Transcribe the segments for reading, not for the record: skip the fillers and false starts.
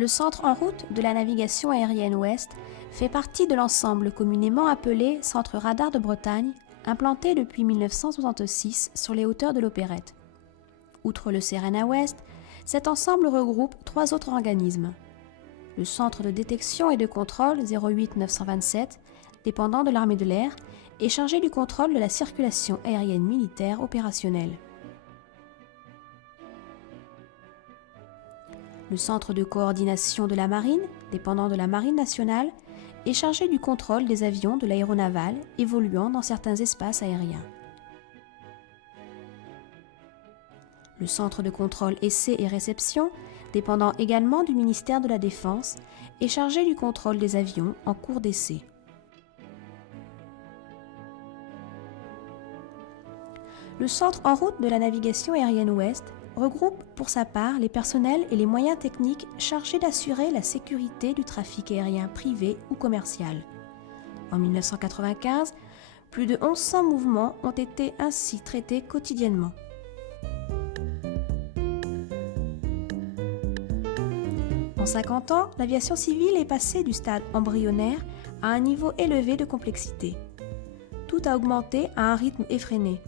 Le Centre en route de la navigation aérienne ouest fait partie de l'ensemble communément appelé Centre Radar de Bretagne, implanté depuis 1966 sur les hauteurs de l'Opérette. Outre le CERENA Ouest, cet ensemble regroupe 3 autres organismes. Le Centre de détection et de contrôle 08-927, dépendant de l'armée de l'air, est chargé du contrôle de la circulation aérienne militaire opérationnelle. Le Centre de coordination de la marine, dépendant de la Marine nationale, est chargé du contrôle des avions de l'aéronavale évoluant dans certains espaces aériens. Le Centre de contrôle essai et réception, dépendant également du ministère de la Défense, est chargé du contrôle des avions en cours d'essai. Le Centre en route de la navigation aérienne ouest regroupe pour sa part les personnels et les moyens techniques chargés d'assurer la sécurité du trafic aérien privé ou commercial. En 1995, plus de 1100 mouvements ont été ainsi traités quotidiennement. En 50 ans, l'aviation civile est passée du stade embryonnaire à un niveau élevé de complexité. Tout a augmenté à un rythme effréné.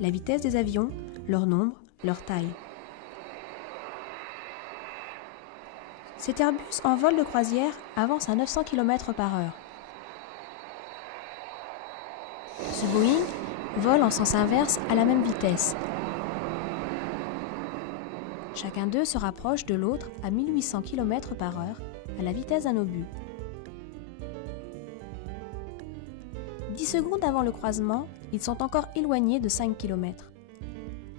La vitesse des avions, leur nombre, leur taille. Cet Airbus en vol de croisière avance à 900 km/h. Ce Boeing vole en sens inverse à la même vitesse. Chacun d'eux se rapproche de l'autre à 1800 km/h à la vitesse d'un obus. 10 secondes avant le croisement, ils sont encore éloignés de 5 km.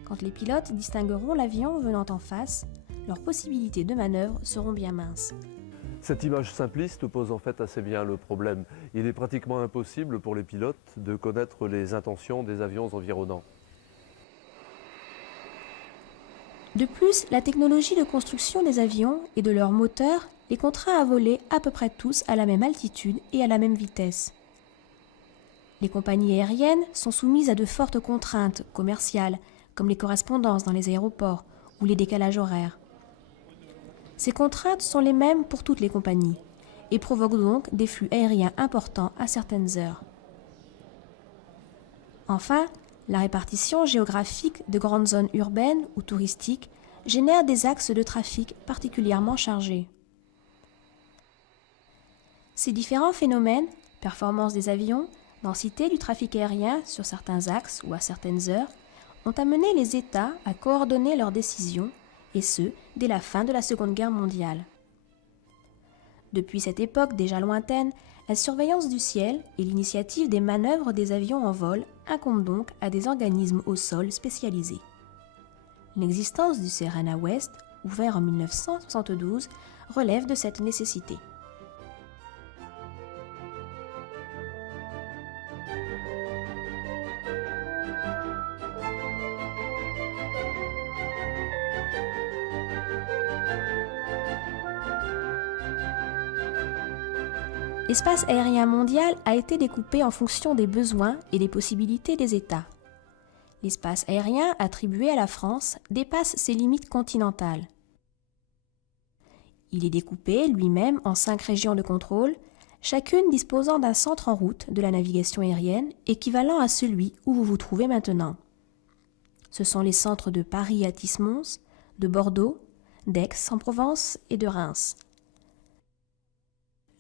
Quand les pilotes distingueront l'avion venant en face, leurs possibilités de manœuvre seront bien minces. Cette image simpliste pose en fait assez bien le problème. Il est pratiquement impossible pour les pilotes de connaître les intentions des avions environnants. De plus, la technologie de construction des avions et de leurs moteurs les contraint à voler à peu près tous à la même altitude et à la même vitesse. Les compagnies aériennes sont soumises à de fortes contraintes commerciales, comme les correspondances dans les aéroports ou les décalages horaires. Ces contraintes sont les mêmes pour toutes les compagnies et provoquent donc des flux aériens importants à certaines heures. Enfin, la répartition géographique de grandes zones urbaines ou touristiques génère des axes de trafic particulièrement chargés. Ces différents phénomènes, performance des avions, densité du trafic aérien sur certains axes ou à certaines heures, ont amené les États à coordonner leurs décisions, et ce, dès la fin de la Seconde Guerre mondiale. Depuis cette époque déjà lointaine, la surveillance du ciel et l'initiative des manœuvres des avions en vol incombent donc à des organismes au sol spécialisés. L'existence du CERENA Ouest, ouvert en 1972, relève de cette nécessité. L'espace aérien mondial a été découpé en fonction des besoins et des possibilités des États. L'espace aérien attribué à la France dépasse ses limites continentales. Il est découpé lui-même en 5 régions de contrôle, chacune disposant d'un centre en route de la navigation aérienne équivalent à celui où vous vous trouvez maintenant. Ce sont les centres de Paris à Tismons, de Bordeaux, d'Aix-en-Provence et de Reims.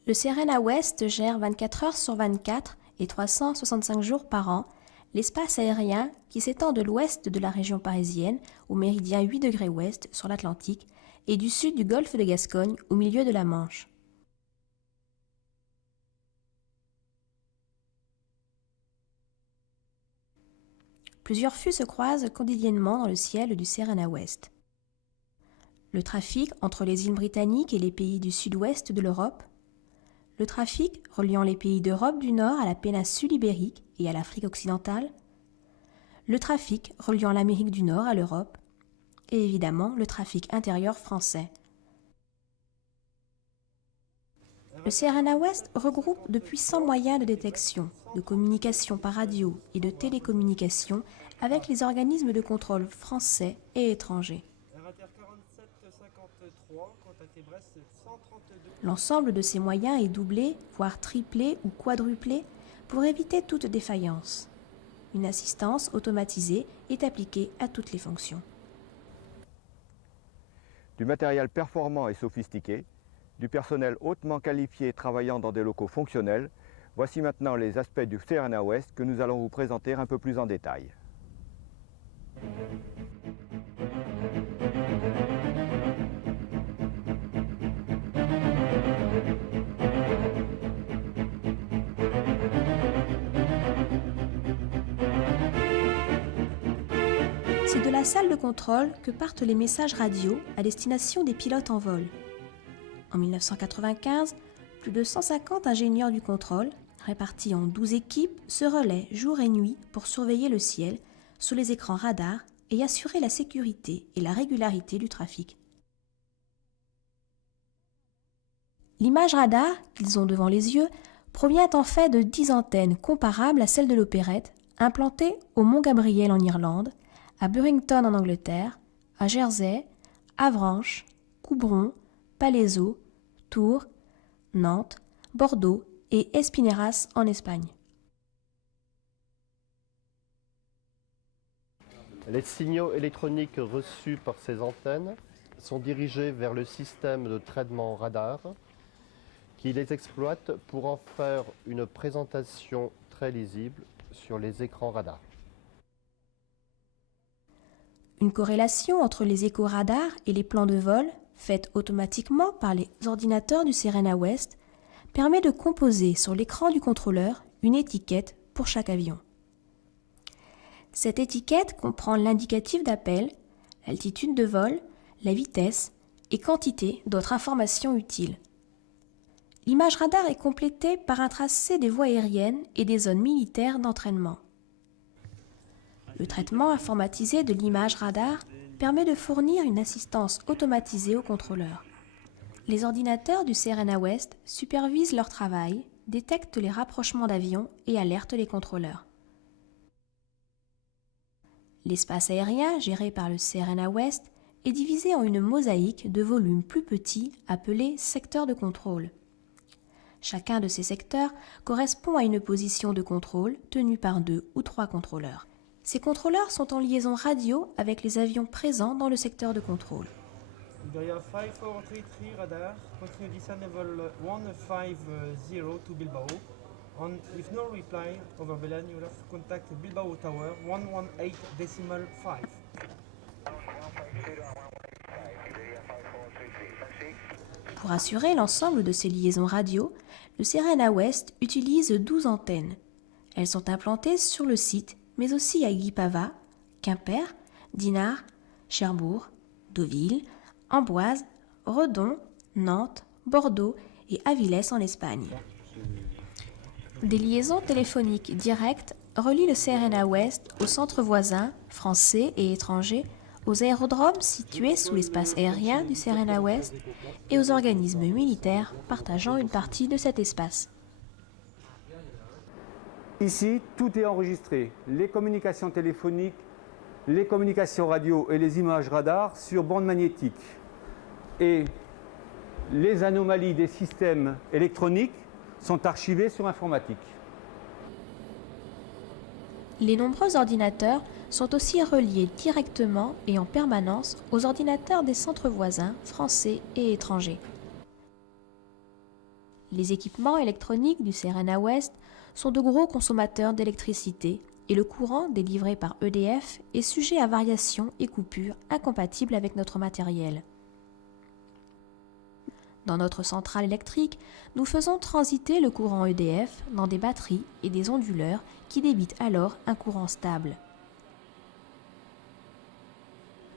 Le CERENA Ouest gère 24 heures sur 24 et 365 jours par an l'espace aérien qui s'étend de l'ouest de la région parisienne au méridien 8 degrés ouest sur l'Atlantique et du sud du golfe de Gascogne au milieu de la Manche. Plusieurs flux se croisent quotidiennement dans le ciel du CERENA Ouest. Le trafic entre les îles britanniques et les pays du sud-ouest de l'Europe, le trafic reliant les pays d'Europe du Nord à la péninsule ibérique et à l'Afrique occidentale, le trafic reliant l'Amérique du Nord à l'Europe, et évidemment le trafic intérieur français. Le CERENA Ouest regroupe de puissants moyens de détection, de communication par radio et de télécommunication avec les organismes de contrôle français et étrangers. L'ensemble de ces moyens est doublé, voire triplé ou quadruplé pour éviter toute défaillance. Une assistance automatisée est appliquée à toutes les fonctions. Du matériel performant et sophistiqué, du personnel hautement qualifié travaillant dans des locaux fonctionnels, voici maintenant les aspects du CERENA Ouest que nous allons vous présenter un peu plus en détail. C'est de la salle de contrôle que partent les messages radio à destination des pilotes en vol. En 1995, plus de 150 ingénieurs du contrôle, répartis en 12 équipes, se relaient jour et nuit pour surveiller le ciel sous les écrans radars et assurer la sécurité et la régularité du trafic. L'image radar qu'ils ont devant les yeux provient en fait de 10 antennes comparables à celles de l'opérette, implantées au Mont Gabriel en Irlande, à Burrington en Angleterre, à Jersey, Avranches, Coubron, Palaiseau, Tours, Nantes, Bordeaux et Espineras en Espagne. Les signaux électroniques reçus par ces antennes sont dirigés vers le système de traitement radar qui les exploite pour en faire une présentation très lisible sur les écrans radars. Une corrélation entre les échos radars et les plans de vol, faite automatiquement par les ordinateurs du CERENA Ouest, permet de composer sur l'écran du contrôleur une étiquette pour chaque avion. Cette étiquette comprend l'indicatif d'appel, l'altitude de vol, la vitesse et quantité d'autres informations utiles. L'image radar est complétée par un tracé des voies aériennes et des zones militaires d'entraînement. Le traitement informatisé de l'image radar permet de fournir une assistance automatisée aux contrôleurs. Les ordinateurs du CERENA Ouest supervisent leur travail, détectent les rapprochements d'avions et alertent les contrôleurs. L'espace aérien géré par le CERENA Ouest est divisé en une mosaïque de volumes plus petits appelés secteurs de contrôle. Chacun de ces secteurs correspond à une position de contrôle tenue par 2 ou 3 contrôleurs. Ces contrôleurs sont en liaison radio avec les avions présents dans le secteur de contrôle. Iberia 5433 radar, continue descent level 150 to Bilbao. And if no reply over Belen, you will have to contact Bilbao Tower 118.5. Pour assurer l'ensemble de ces liaisons radio, le CERENA Ouest utilise 12 antennes. Elles sont implantées sur le site, mais aussi à Guipava, Quimper, Dinard, Cherbourg, Deauville, Amboise, Redon, Nantes, Bordeaux et Avilés en Espagne. Des liaisons téléphoniques directes relient le CERENA Ouest aux centres voisins, français et étrangers, aux aérodromes situés sous l'espace aérien du CERENA Ouest et aux organismes militaires partageant une partie de cet espace. Ici, tout est enregistré, les communications téléphoniques, les communications radio et les images radar sur bande magnétique. Et les anomalies des systèmes électroniques sont archivées sur informatique. Les nombreux ordinateurs sont aussi reliés directement et en permanence aux ordinateurs des centres voisins, français et étrangers. Les équipements électroniques du CERENA Ouest sont de gros consommateurs d'électricité et le courant délivré par EDF est sujet à variations et coupures incompatibles avec notre matériel. Dans notre centrale électrique, nous faisons transiter le courant EDF dans des batteries et des onduleurs qui débitent alors un courant stable.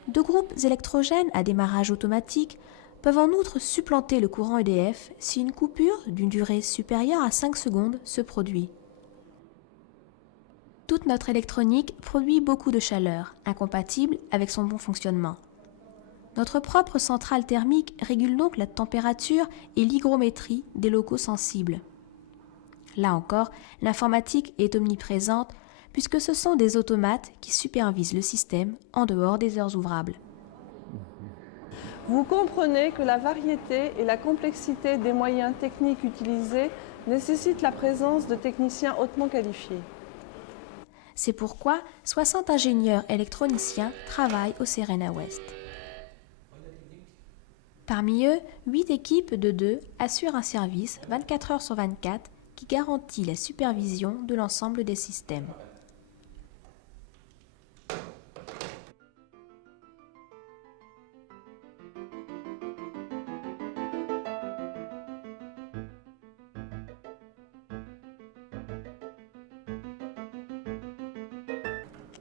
Deux groupes électrogènes à démarrage automatique peuvent en outre supplanter le courant EDF si une coupure d'une durée supérieure à 5 secondes se produit. Toute notre électronique produit beaucoup de chaleur, incompatible avec son bon fonctionnement. Notre propre centrale thermique régule donc la température et l'hygrométrie des locaux sensibles. Là encore, l'informatique est omniprésente puisque ce sont des automates qui supervisent le système en dehors des heures ouvrables. Vous comprenez que la variété et la complexité des moyens techniques utilisés nécessitent la présence de techniciens hautement qualifiés. C'est pourquoi 60 ingénieurs électroniciens travaillent au Serena West. Parmi eux, 8 équipes de 2 assurent un service 24 heures sur 24 qui garantit la supervision de l'ensemble des systèmes.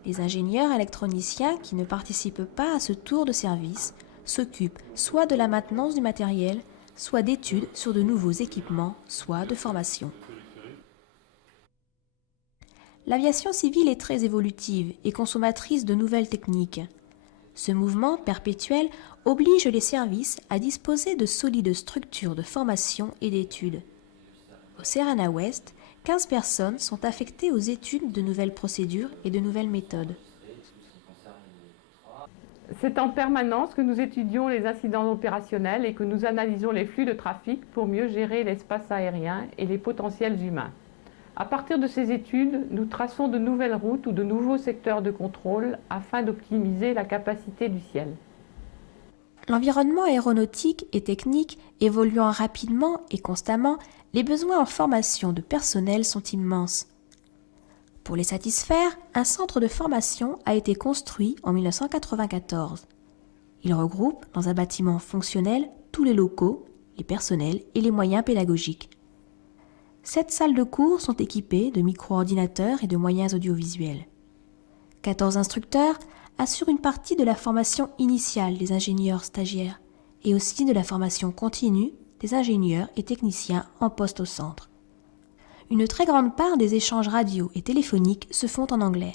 Les ingénieurs électroniciens qui ne participent pas à ce tour de service s'occupent soit de la maintenance du matériel, soit d'études sur de nouveaux équipements, soit de formation. L'aviation civile est très évolutive et consommatrice de nouvelles techniques. Ce mouvement perpétuel oblige les services à disposer de solides structures de formation et d'études. Au Serena West, 15 personnes sont affectées aux études de nouvelles procédures et de nouvelles méthodes. C'est en permanence que nous étudions les incidents opérationnels et que nous analysons les flux de trafic pour mieux gérer l'espace aérien et les potentiels humains. À partir de ces études, nous traçons de nouvelles routes ou de nouveaux secteurs de contrôle afin d'optimiser la capacité du ciel. L'environnement aéronautique et technique évoluant rapidement et constamment, les besoins en formation de personnel sont immenses. Pour les satisfaire, un centre de formation a été construit en 1994. Il regroupe, dans un bâtiment fonctionnel, tous les locaux, les personnels et les moyens pédagogiques. 7 salles de cours sont équipées de micro-ordinateurs et de moyens audiovisuels. 14 instructeurs assurent une partie de la formation initiale des ingénieurs stagiaires et aussi de la formation continue des ingénieurs et techniciens en poste au centre. Une très grande part des échanges radio et téléphoniques se font en anglais.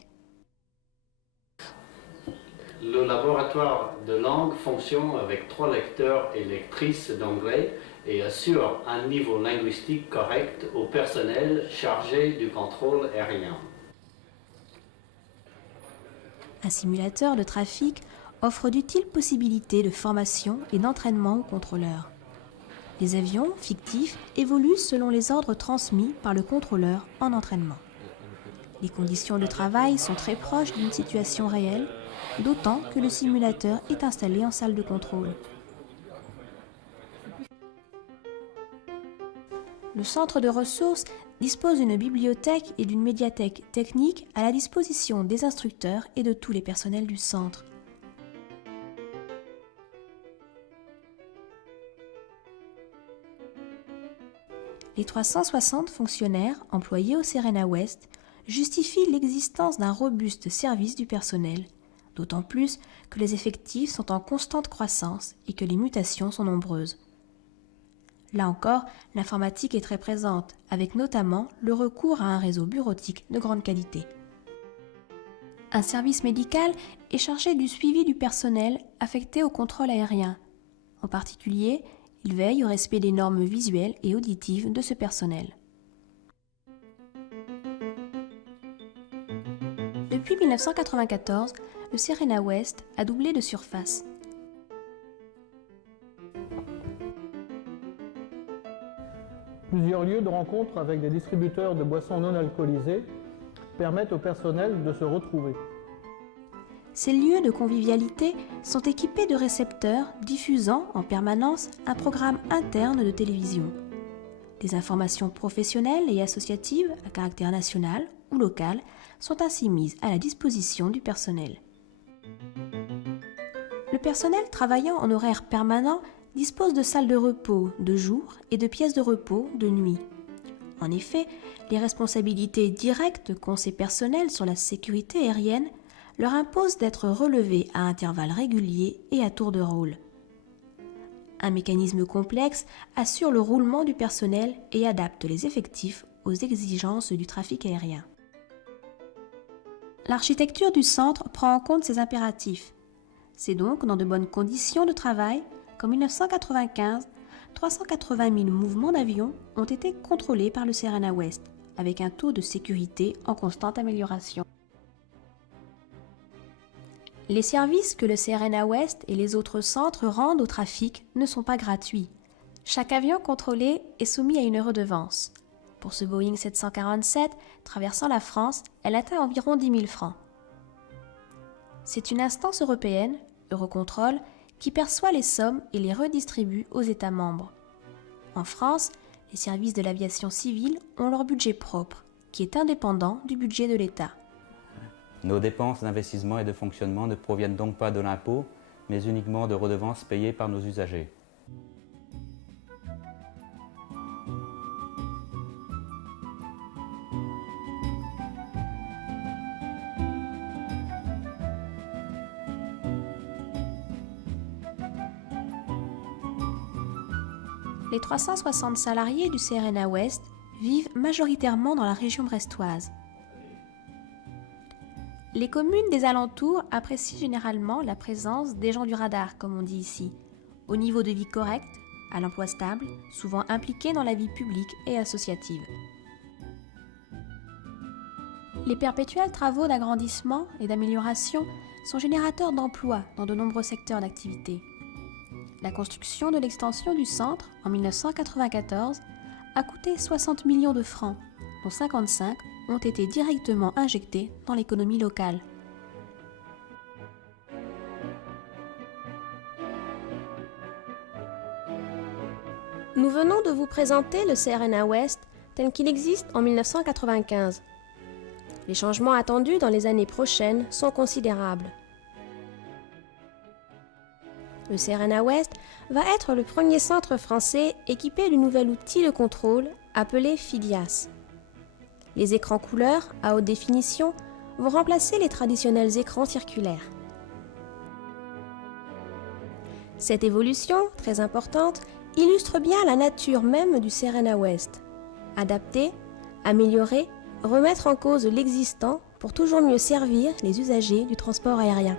Le laboratoire de langue fonctionne avec 3 lecteurs et lectrices d'anglais et assure un niveau linguistique correct au personnel chargé du contrôle aérien. Un simulateur de trafic offre d'utiles possibilités de formation et d'entraînement aux contrôleurs. Les avions fictifs évoluent selon les ordres transmis par le contrôleur en entraînement. Les conditions de travail sont très proches d'une situation réelle, d'autant que le simulateur est installé en salle de contrôle. Le centre de ressources dispose d'une bibliothèque et d'une médiathèque technique à la disposition des instructeurs et de tous les personnels du centre. Les 360 fonctionnaires employés au Serena West justifient l'existence d'un robuste service du personnel, d'autant plus que les effectifs sont en constante croissance et que les mutations sont nombreuses. Là encore, l'informatique est très présente, avec notamment le recours à un réseau bureautique de grande qualité. Un service médical est chargé du suivi du personnel affecté au contrôle aérien. En particulier, il veille au respect des normes visuelles et auditives de ce personnel. Depuis 1994, le Serena West a doublé de surface. Plusieurs lieux de rencontre avec des distributeurs de boissons non alcoolisées permettent au personnel de se retrouver. Ces lieux de convivialité sont équipés de récepteurs diffusant en permanence un programme interne de télévision. Des informations professionnelles et associatives à caractère national ou local sont ainsi mises à la disposition du personnel. Le personnel travaillant en horaire permanent dispose de salles de repos de jour et de pièces de repos de nuit. En effet, les responsabilités directes qu'ont ces personnels sur la sécurité aérienne leur imposent d'être relevés à intervalles réguliers et à tour de rôle. Un mécanisme complexe assure le roulement du personnel et adapte les effectifs aux exigences du trafic aérien. L'architecture du centre prend en compte ces impératifs. C'est donc dans de bonnes conditions de travail qu'en 1995, 380 000 mouvements d'avions ont été contrôlés par le Serena West, avec un taux de sécurité en constante amélioration. Les services que le CRNA Ouest et les autres centres rendent au trafic ne sont pas gratuits. Chaque avion contrôlé est soumis à une redevance. Pour ce Boeing 747 traversant la France, elle atteint environ 10 000 francs. C'est une instance européenne, Eurocontrol, qui perçoit les sommes et les redistribue aux États membres. En France, les services de l'aviation civile ont leur budget propre, qui est indépendant du budget de l'État. Nos dépenses d'investissement et de fonctionnement ne proviennent donc pas de l'impôt, mais uniquement de redevances payées par nos usagers. Les 360 salariés du CRNA Ouest vivent majoritairement dans la région brestoise. Les communes des alentours apprécient généralement la présence des gens du radar, comme on dit ici, au niveau de vie correct, à l'emploi stable, souvent impliqués dans la vie publique et associative. Les perpétuels travaux d'agrandissement et d'amélioration sont générateurs d'emplois dans de nombreux secteurs d'activité. La construction de l'extension du centre, en 1994, a coûté 60 millions de francs, dont 55 ont été directement injectés dans l'économie locale. Nous venons de vous présenter le CRNA Ouest tel qu'il existe en 1995. Les changements attendus dans les années prochaines sont considérables. Le CRNA Ouest va être le premier centre français équipé du nouvel outil de contrôle appelé FIDIAS. Les écrans couleurs à haute définition vont remplacer les traditionnels écrans circulaires. Cette évolution, très importante, illustre bien la nature même du CRNA Ouest. Adapter, améliorer, remettre en cause l'existant pour toujours mieux servir les usagers du transport aérien.